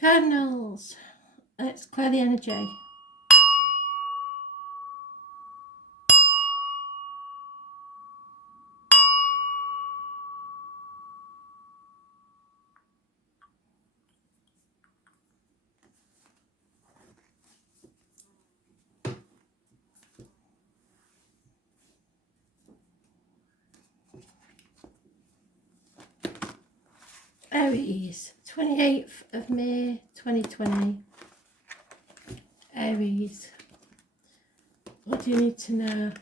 Cardinals, let's clear the energy. Aries, 28th of May 2020. Aries, what do you need to know?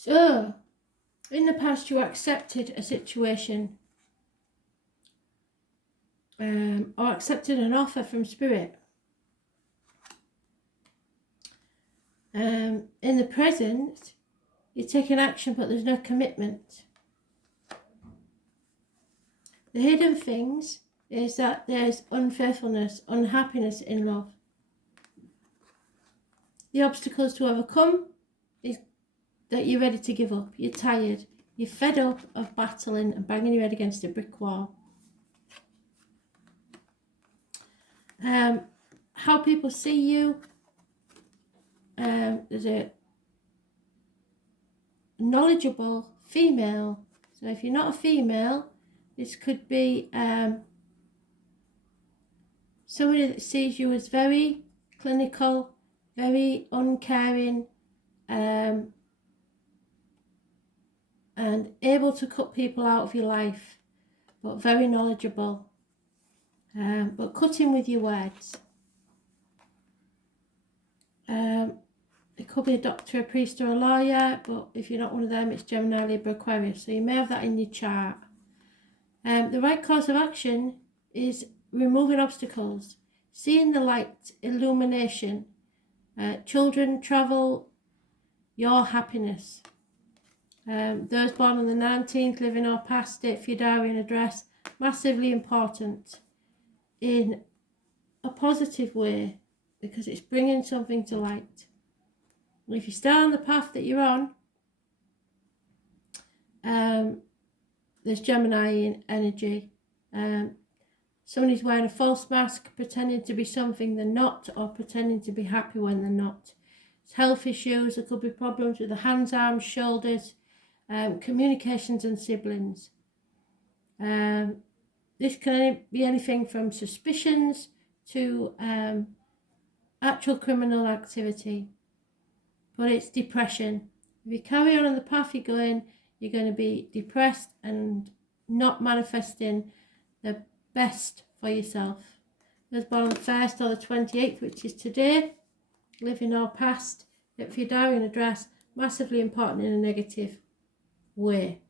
So, in the past you accepted a situation or accepted an offer from Spirit. In the present, you're taking action but there's no commitment. The hidden things is that there's unfaithfulness, unhappiness in love. The obstacles to overcome is that you're ready to give up. You're tired. You're fed up of battling and banging your head against a brick wall. How people see you. There's a knowledgeable female. So if you're not a female, this could be somebody that sees you as very clinical, very uncaring, and able to cut people out of your life, but very knowledgeable, but cutting with your words. It could be a doctor, a priest or a lawyer, but if you're not one of them, it's Gemini, Libra, Aquarius. So you may have that in your chart. The right course of action is removing obstacles, seeing the light, illumination. Children, travel, your happiness. Those born on the 19th, living or past it, for your diary and address, massively important in a positive way because it's bringing something to light. If you stay on the path that you're on, there's Gemini in energy. Somebody's wearing a false mask, pretending to be something they're not, or pretending to be happy when they're not. It's health issues. There could be problems with the hands, arms, shoulders, communications and siblings. This can be anything from suspicions to actual criminal activity. But it's depression. If you carry on the path you're going to be depressed and not manifesting the best for yourself. Those born on the 1st or the 28th, which is today, living or past, that for your diary and address, massively important in a negative way.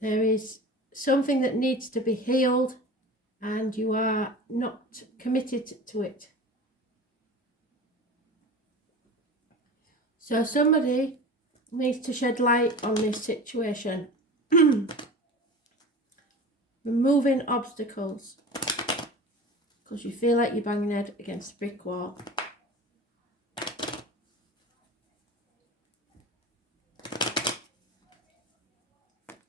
There is something that needs to be healed and you are not committed to it. So somebody needs to shed light on this situation. Removing obstacles because you feel like you're banging your head against a brick wall.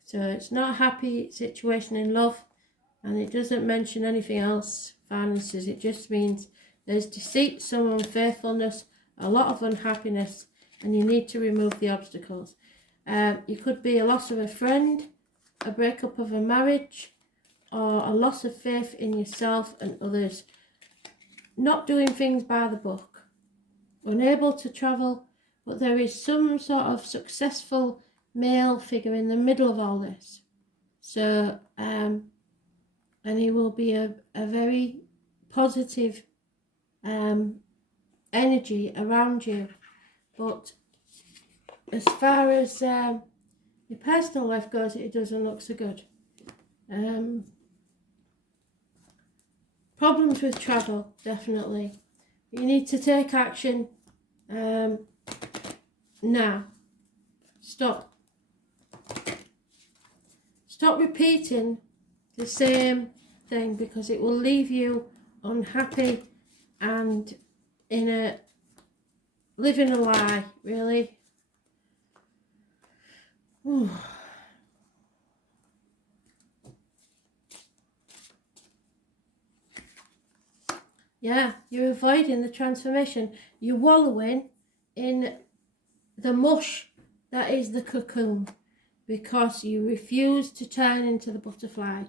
So it's not a happy situation in love, and it doesn't mention anything else, finances. It just means there's deceit, some unfaithfulness, a lot of unhappiness, and you need to remove the obstacles. You could be a loss of a friend, a breakup of a marriage, or a loss of faith in yourself and others. Not doing things by the book. Unable to travel, but there is some sort of successful male figure in the middle of all this. So, and it will be a very positive energy around you. But as far as your personal life goes, it doesn't look so good. Problems with travel, definitely. You need to take action now. Stop repeating the same thing, because it will leave you unhappy and living a lie, really. Ooh. Yeah, you're avoiding the transformation. You're wallowing in the mush that is the cocoon, because you refuse to turn into the butterfly.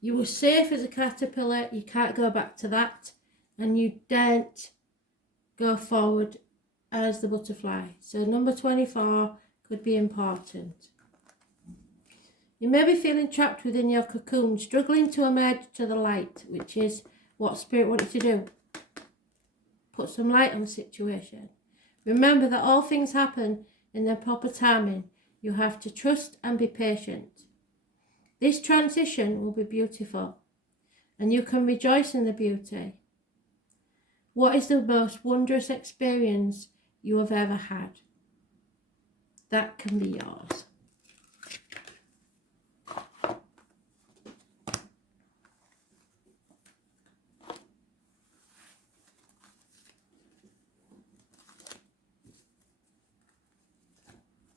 You were safe as a caterpillar, you can't go back to that, and you daren't go forward as the butterfly. So number 24 could be important. You may be feeling trapped within your cocoon, struggling to emerge to the light, which is what Spirit wanted to do. Put some light on the situation. Remember that all things happen in their proper timing. You have to trust and be patient. This transition will be beautiful, and you can rejoice in the beauty. What is the most wondrous experience you have ever had? That can be yours.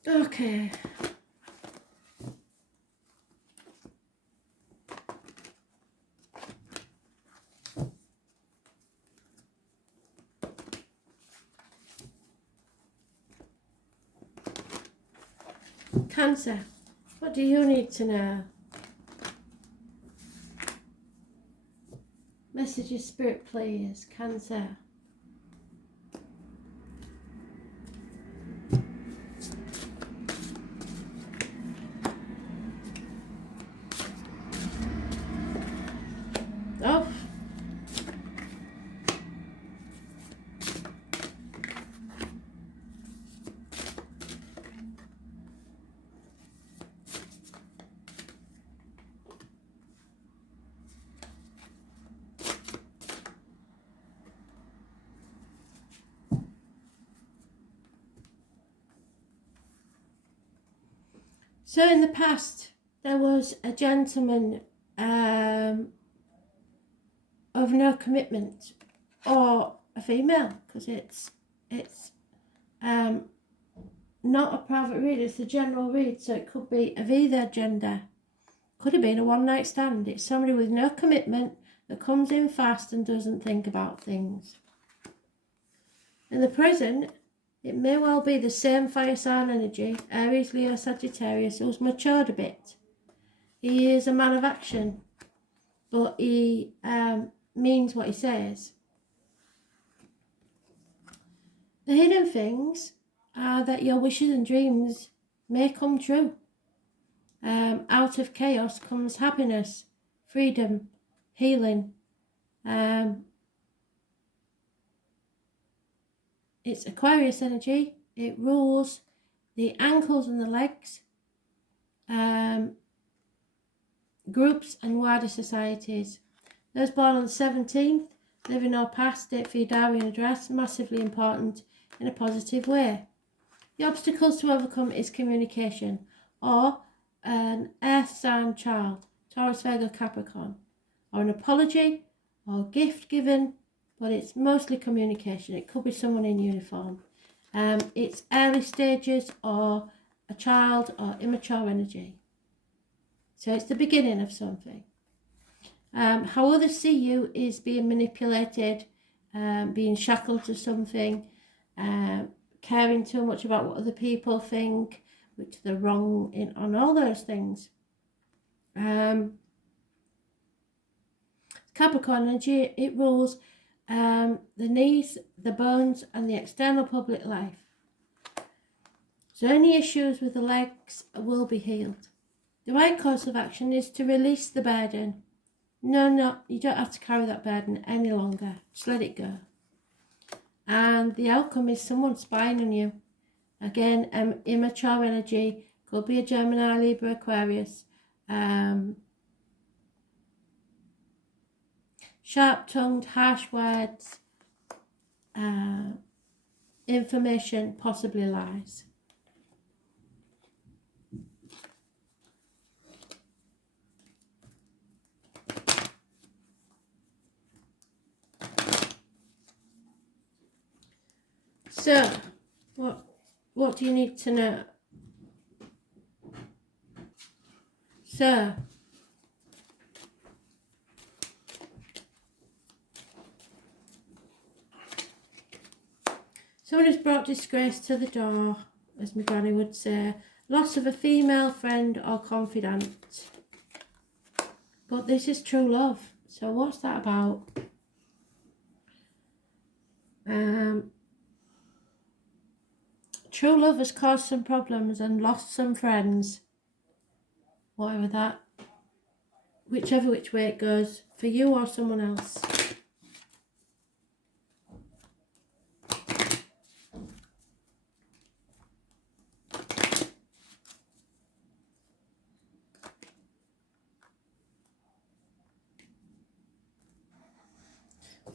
Okay. Cancer, what do you need to know? Messages, Spirit, please. Cancer. Oh. So in the past, there was a gentleman of no commitment, or a female, because it's not a private read, it's a general read, so it could be of either gender. Could have been a one-night stand. It's somebody with no commitment that comes in fast and doesn't think about things. In the present, it may well be the same fire sign energy, Aries, Leo, Sagittarius, who's matured a bit. He is a man of action, but he means what he says. The hidden things are that your wishes and dreams may come true. Out of chaos comes happiness, freedom, healing. It's Aquarius energy. It rules the ankles and the legs, groups and wider societies. Those born on the 17th, living or past, date for your diary and address, massively important in a positive way. The obstacles to overcome is communication, or an earth sign child, Taurus, Virgo, Capricorn, or an apology or gift given, but it's mostly communication. It could be someone in uniform. It's early stages or a child or immature energy. So it's the beginning of something. How others see you is being manipulated, being shackled to something, caring too much about what other people think, which they're wrong on all those things. Capricorn energy, it rules the knees, the bones, and the external public life. So any issues with the legs will be healed. The right course of action is to release the burden. No, you don't have to carry that burden any longer. Just let it go. And the outcome is someone spying on you. Again, immature energy. Could be a Gemini, Libra, Aquarius. Sharp-tongued, harsh words. Information, possibly lies. So, what do you need to know? So, someone has brought disgrace to the door, as my granny would say. Loss of a female friend or confidant. But this is true love. So what's that about? True love has caused some problems and lost some friends. Whatever that. Whichever which way it goes. For you or someone else.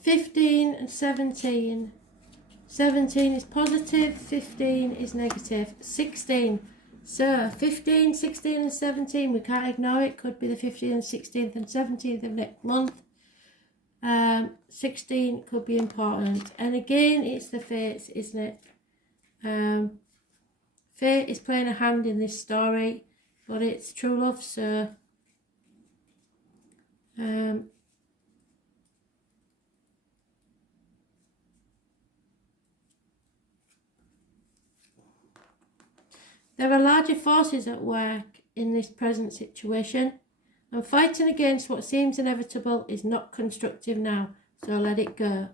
(15) and 17. 17 is positive, 15 is negative. 16. So 15, 16 and 17, we can't ignore it. Could be the 15th and 16th and 17th of next month. 16 could be important. And again, it's the fates, isn't it? Fate is playing a hand in this story, but it's true love, so there are larger forces at work in this present situation, and fighting against what seems inevitable is not constructive now, so let it go.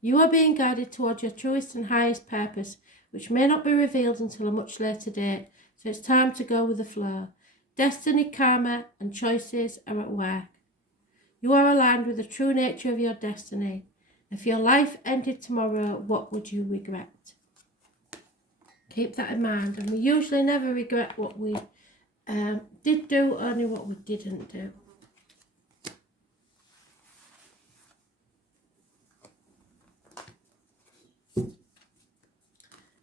You are being guided towards your truest and highest purpose, which may not be revealed until a much later date, so it's time to go with the flow. Destiny, karma, and choices are at work. You are aligned with the true nature of your destiny. If your life ended tomorrow, what would you regret? Keep that in mind. And we usually never regret what we did do, only what we didn't do.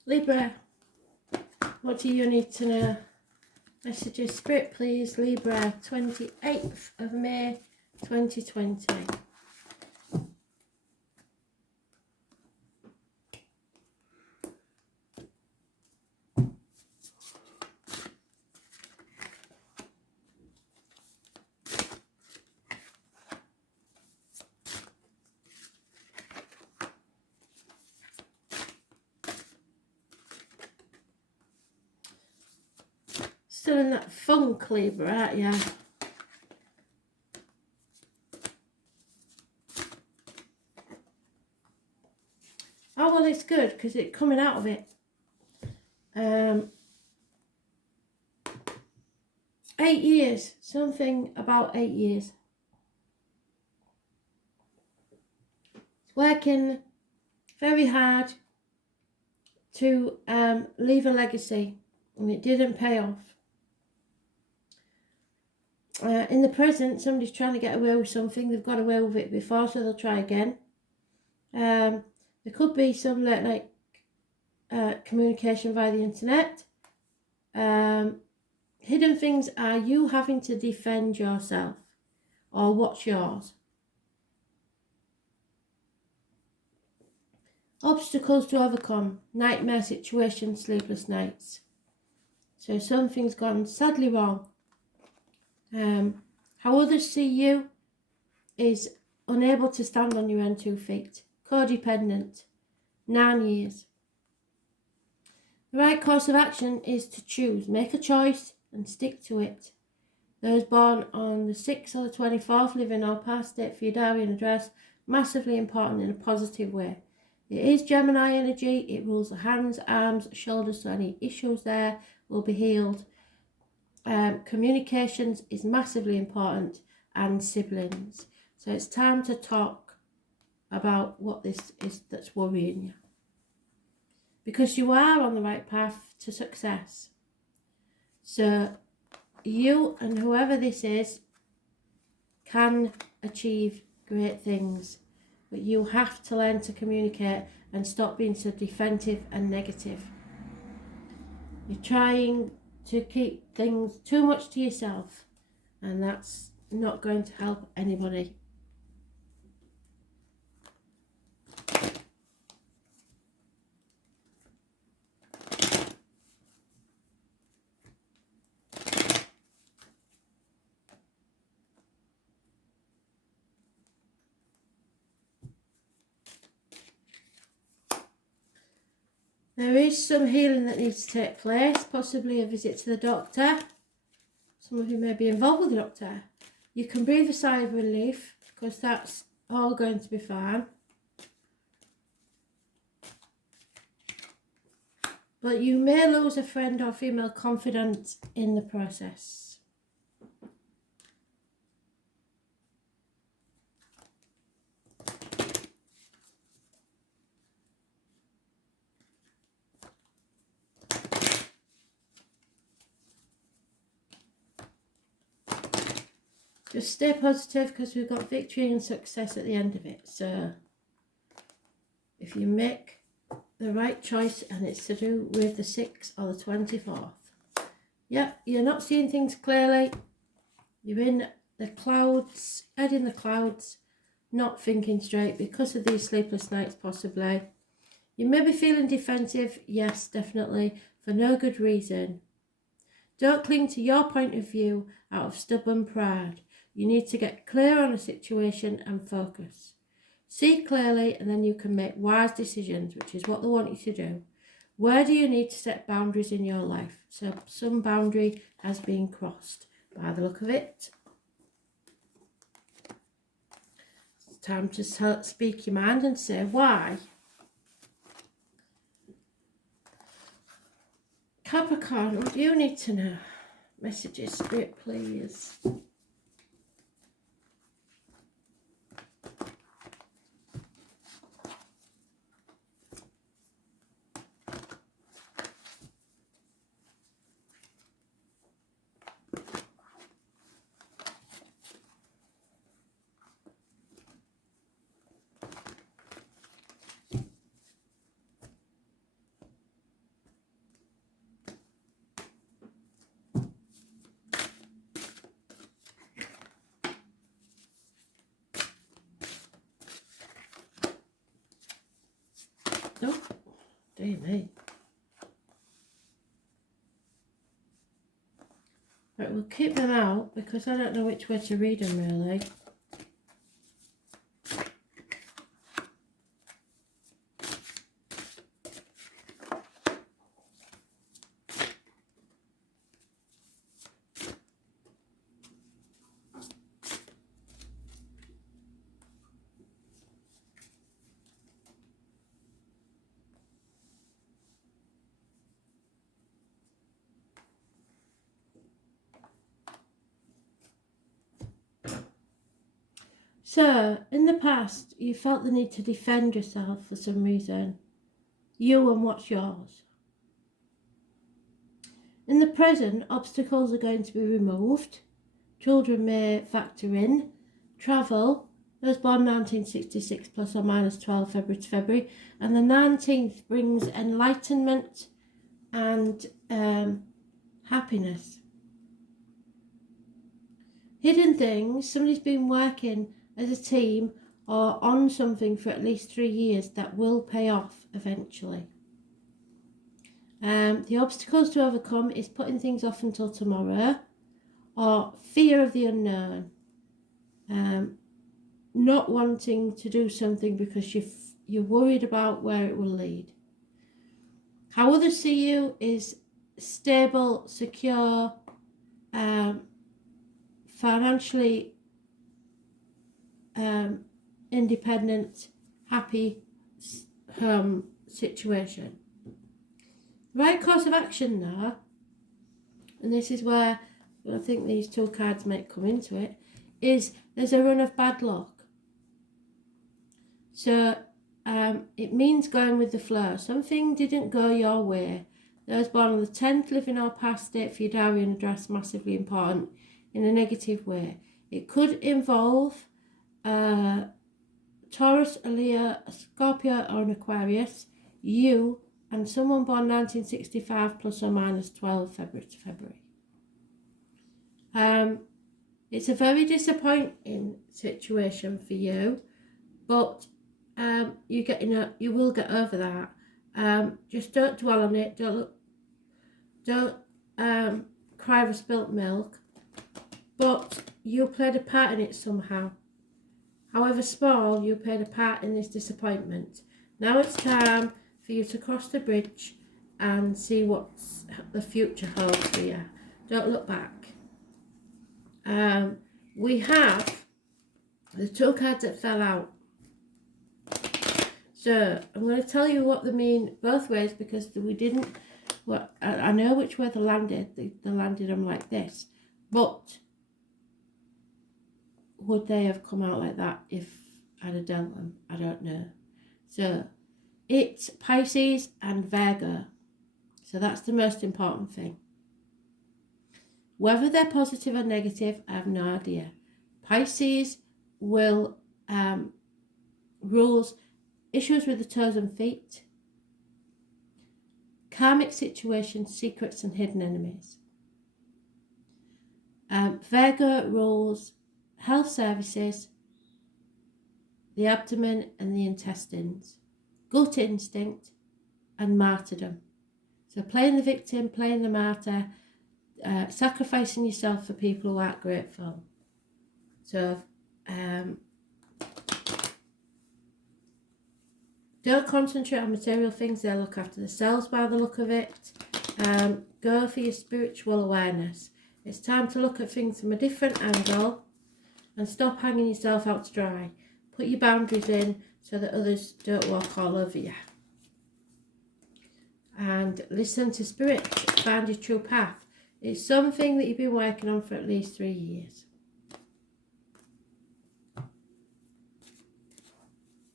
Libra, what do you need to know? Messages, Spirit, please. Libra, 28th of May, 2020. Still in that funk, Libra, aren't you? Oh, well, it's good because it's coming out of it. 8 years. Something about 8 years. Working very hard to leave a legacy, and it didn't pay off. In the present, somebody's trying to get away with something. They've got away with it before, so they'll try again. There could be some late night communication via the internet. Hidden things are you having to defend yourself or what's yours. Obstacles to overcome. Nightmare situations, sleepless nights. So something's gone sadly wrong. How others see you is unable to stand on your own 2 feet. Codependent. 9 years. The right course of action is to choose. Make a choice and stick to it. Those born on the 6th or the 24th, living or past date for your diary and address, massively important in a positive way. It is Gemini energy. It rules the hands, arms, shoulders, so any issues there will be healed. communications is massively important, and siblings. So it's time to talk about what this is that's worrying you, because you are on the right path to success. So you and whoever this is can achieve great things, but you have to learn to communicate and stop being so defensive and negative. You're trying to keep things too much to yourself, and that's not going to help anybody. There is some healing that needs to take place, possibly a visit to the doctor. Some of you may be involved with the doctor. You can breathe a sigh of relief, because that's all going to be fine. But you may lose a friend or female confidant in the process. Just stay positive, because we've got victory and success at the end of it. So if you make the right choice and it's to do with the 6th or the 24th, yep, you're not seeing things clearly. You're in the clouds, head in the clouds, not thinking straight because of these sleepless nights possibly. You may be feeling defensive, yes, definitely, for no good reason. Don't cling to your point of view out of stubborn pride. You need to get clear on a situation and focus. See clearly, and then you can make wise decisions, which is what they want you to do. Where do you need to set boundaries in your life? So some boundary has been crossed by the look of it. It's time to speak your mind and say why. Capricorn, what do you need to know? Messages, Spirit, please. Oh, dear me. Right, we'll keep them out because I don't know which way to read them really. So, in the past, you felt the need to defend yourself for some reason. You and what's yours. In the present, obstacles are going to be removed. Children may factor in. Travel, those born 1966 plus or minus 12 February to February. And the 19th brings enlightenment and happiness. Hidden things, somebody's been working as a team or on something for at least 3 years that will pay off eventually. The obstacles to overcome is putting things off until tomorrow, or fear of the unknown. Not wanting to do something because you're worried about where it will lead. How others see you is stable, secure, financially independent, happy situation. Right course of action now, and this is where I think these two cards might come into it, is there's a run of bad luck. So it means going with the flow. Something didn't go your way. Those born on the 10th, living or past date for your diary and address, massively important in a negative way. It could involve Taurus, a Leo, a Scorpio or an Aquarius, you and someone born 1965 plus or minus 12 February to February. It's a very disappointing situation for you, but you will get over that. Just don't dwell on it. Don't cry over spilt milk. But you played a part in it somehow. However small, you played a part in this disappointment. Now it's time for you to cross the bridge and see what the future holds for you. Don't look back. We have the two cards that fell out. So I'm going to tell you what they mean both ways, because we didn't. Well, I know which way they landed. They landed them like this, but would they have come out like that if I'd have dealt them? I don't know. So it's Pisces and Virgo. So that's the most important thing. Whether they're positive or negative, I have no idea. Pisces will rules issues with the toes and feet, karmic situations, secrets and hidden enemies. Virgo rules health services, the abdomen and the intestines, gut instinct and martyrdom. So playing the victim, playing the martyr, sacrificing yourself for people who aren't grateful. So don't concentrate on material things, they'll look after themselves by the look of it. Go for your spiritual awareness. It's time to look at things from a different angle and stop hanging yourself out to dry. Put your boundaries in so that others don't walk all over you. And listen to spirit, find your true path. It's something that you've been working on for at least 3 years.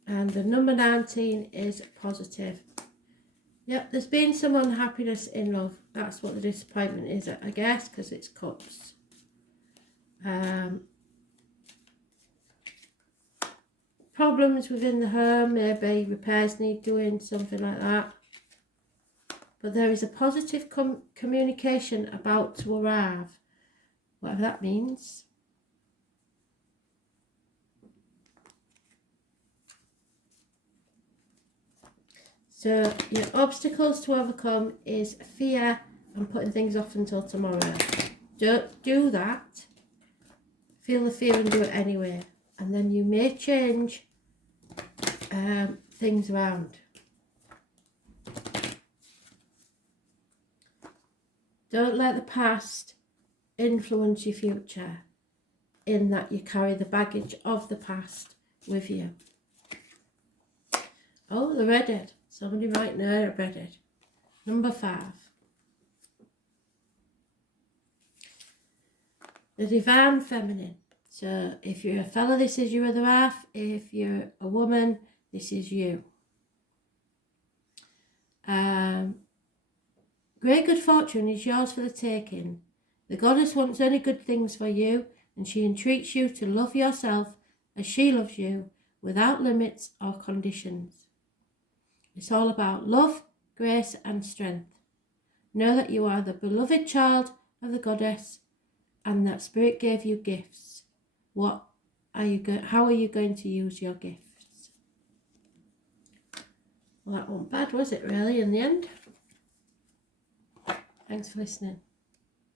And the number 19 is positive. Yep, there's been some unhappiness in love. That's what the disappointment is, I guess, because it's cups. Problems within the home, maybe repairs need doing, something like that. But there is a positive communication about to arrive, whatever that means. So your obstacles to overcome is fear and putting things off until tomorrow. Don't do that. Feel the fear and do it anyway. And then you may change things around. Don't let the past influence your future, in that you carry the baggage of the past with you. Oh, they're ready. Somebody might know they're ready. Number 5. The Divine Feminine. So if you're a fella, this is your other half. If you're a woman, this is you. Great good fortune is yours for the taking. The goddess wants only good things for you, and she entreats you to love yourself as she loves you, without limits or conditions. It's all about love, grace and strength. Know that you are the beloved child of the goddess, and that spirit gave you gifts. How are you going to use your gifts? Well, that wasn't bad, was it, really, in the end? Thanks for listening.